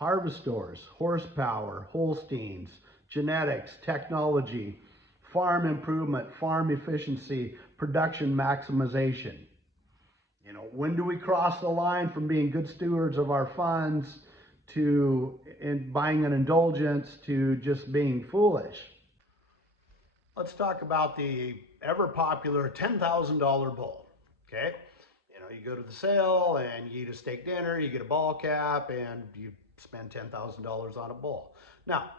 Harvestores, horsepower, Holsteins, genetics, technology, farm improvement, farm efficiency, production maximization. You know, when do we cross the line from being good stewards of our funds to buying an indulgence to just being foolish? Let's talk about the ever popular $10,000 bull. Okay, you know, you go to the sale and you eat a steak dinner, you get a ball cap, and you spend $10,000 on a bull. Now,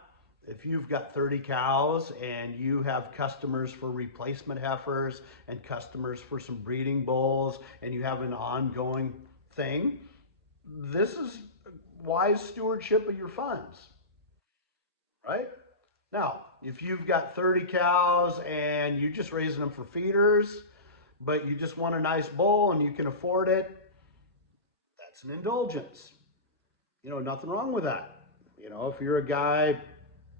if you've got 30 cows and you have customers for replacement heifers and customers for some breeding bulls and you have an ongoing thing, this is wise stewardship of your funds, right? Now, if you've got 30 cows and you're just raising them for feeders, but you just want a nice bull and you can afford it, that's an indulgence. You know, nothing wrong with that. You know, if you're a guy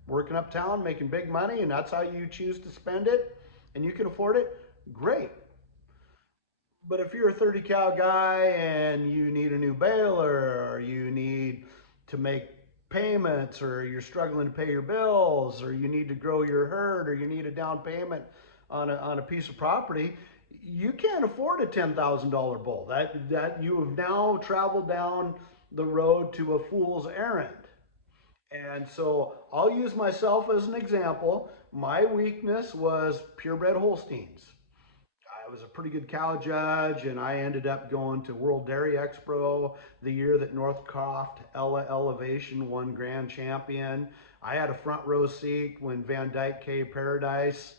working uptown, making big money, and that's how you choose to spend it, and you can afford it, great. But if you're a 30 cow guy and you need a new baler, or you need to make payments, or you're struggling to pay your bills, or you need to grow your herd, or you need a down payment on a piece of property, you can't afford a $10,000 bull. That you have now traveled down the road to a fool's errand. And so I'll use myself as an example. My weakness was purebred Holsteins. I was a pretty good cow judge, and I ended up going to World Dairy Expo the year that Northcroft Ella Elevation won Grand Champion. I had a front row seat when Van Dyke K Paradise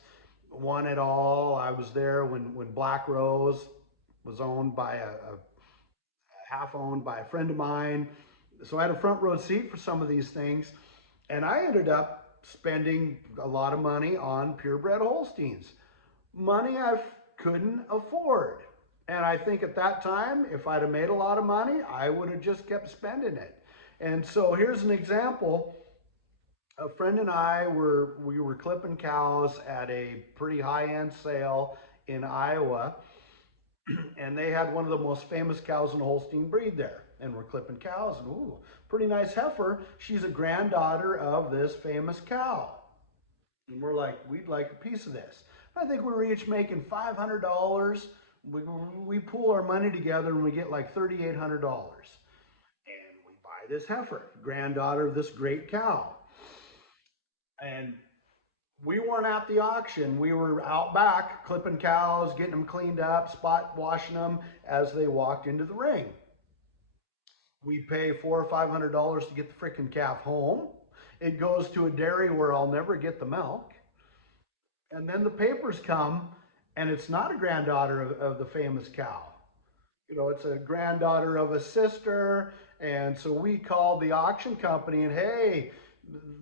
won it all. I was there when Black Rose was owned by a half owned by a friend of mine. So I had a front row seat for some of these things, and I ended up spending a lot of money on purebred Holsteins. Money I couldn't afford. And I think at that time, if I'd have made a lot of money, I would have just kept spending it. And so here's an example. A friend and I we were clipping cows at a pretty high-end sale in Iowa, and they had one of the most famous cows in the Holstein breed there. And we're clipping cows, and ooh, pretty nice heifer. She's a granddaughter of this famous cow. And we're like, we'd like a piece of this. I think we were each making $500. We pool our money together and we get like $3,800. And we buy this heifer, granddaughter of this great cow. And we weren't at the auction. We were out back clipping cows, getting them cleaned up, spot washing them as they walked into the ring. We pay $400 or $500 to get the freaking calf home. It goes to a dairy where I'll never get the milk. And then the papers come, and it's not a granddaughter of the famous cow. You know, it's a granddaughter of a sister. And so we called the auction company and, hey,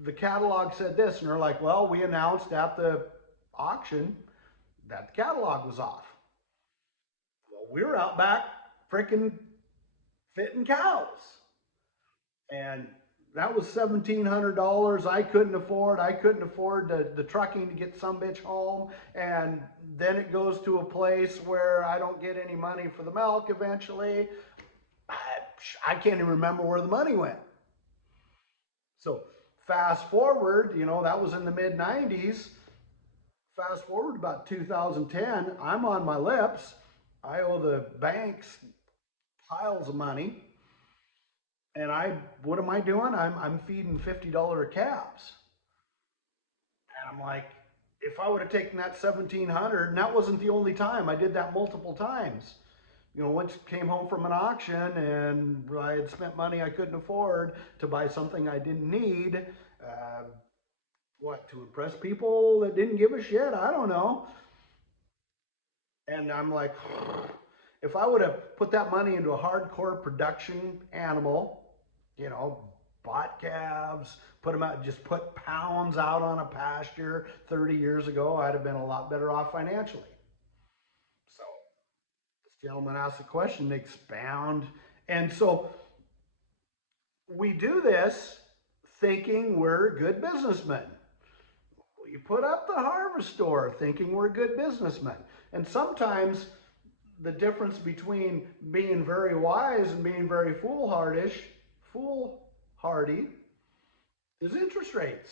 the catalog said this. And they're like, well, we announced at the auction that the catalog was off. Well, we were out back freaking fitting cows. And that was $1,700 I couldn't afford. I couldn't afford the trucking to get some bitch home. And then it goes to a place where I don't get any money for the milk eventually. I can't even remember where the money went. So fast forward, you know, that was in the mid 90s. Fast forward about 2010, I'm on my lips. I owe the banks piles of money. And what am I doing? I'm feeding $50 calves. And I'm like, if I would have taken that 1,700, and that wasn't the only time, I did that multiple times. You know, once came home from an auction and I had spent money I couldn't afford to buy something I didn't need. To impress people that didn't give a shit? I don't know. And I'm like, if I would have put that money into a hardcore production animal, you know, bought calves, put them out, just put pounds out on a pasture 30 years ago, I'd have been a lot better off financially. So this gentleman asked a question, expound. And so we do this thinking we're good businessmen. We put up the Harvestore thinking we're good businessmen. And sometimes the difference between being very wise and being very foolhardy Hardy, is interest rates.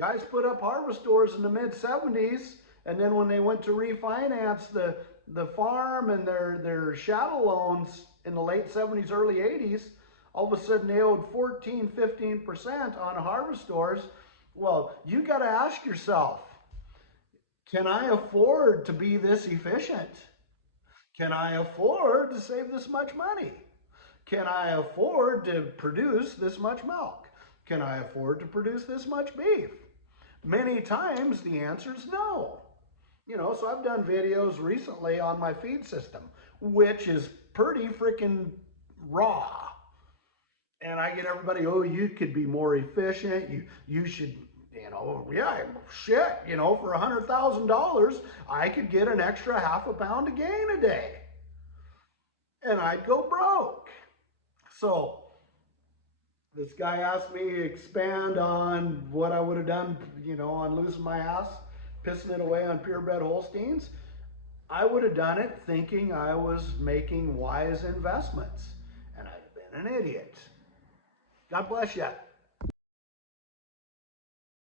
Guys put up Harvestores in the mid-70s, and then when they went to refinance the farm and their shadow loans in the late 70s, early 80s, all of a sudden they owed 14, 15% on Harvestores. Well, you got to ask yourself, can I afford to be this efficient? Can I afford to save this much money? Can I afford to produce this much milk? Can I afford to produce this much beef? Many times the answer is no. You know, so I've done videos recently on my feed system, which is pretty freaking raw. And I get everybody, oh, you could be more efficient. You should, you know, yeah, shit, you know, for $100,000, I could get an extra half a pound of gain a day. And I'd go broke. So this guy asked me to expand on what I would have done, you know, on losing my ass, pissing it away on purebred Holsteins. I would have done it thinking I was making wise investments. And I've been an idiot. God bless you.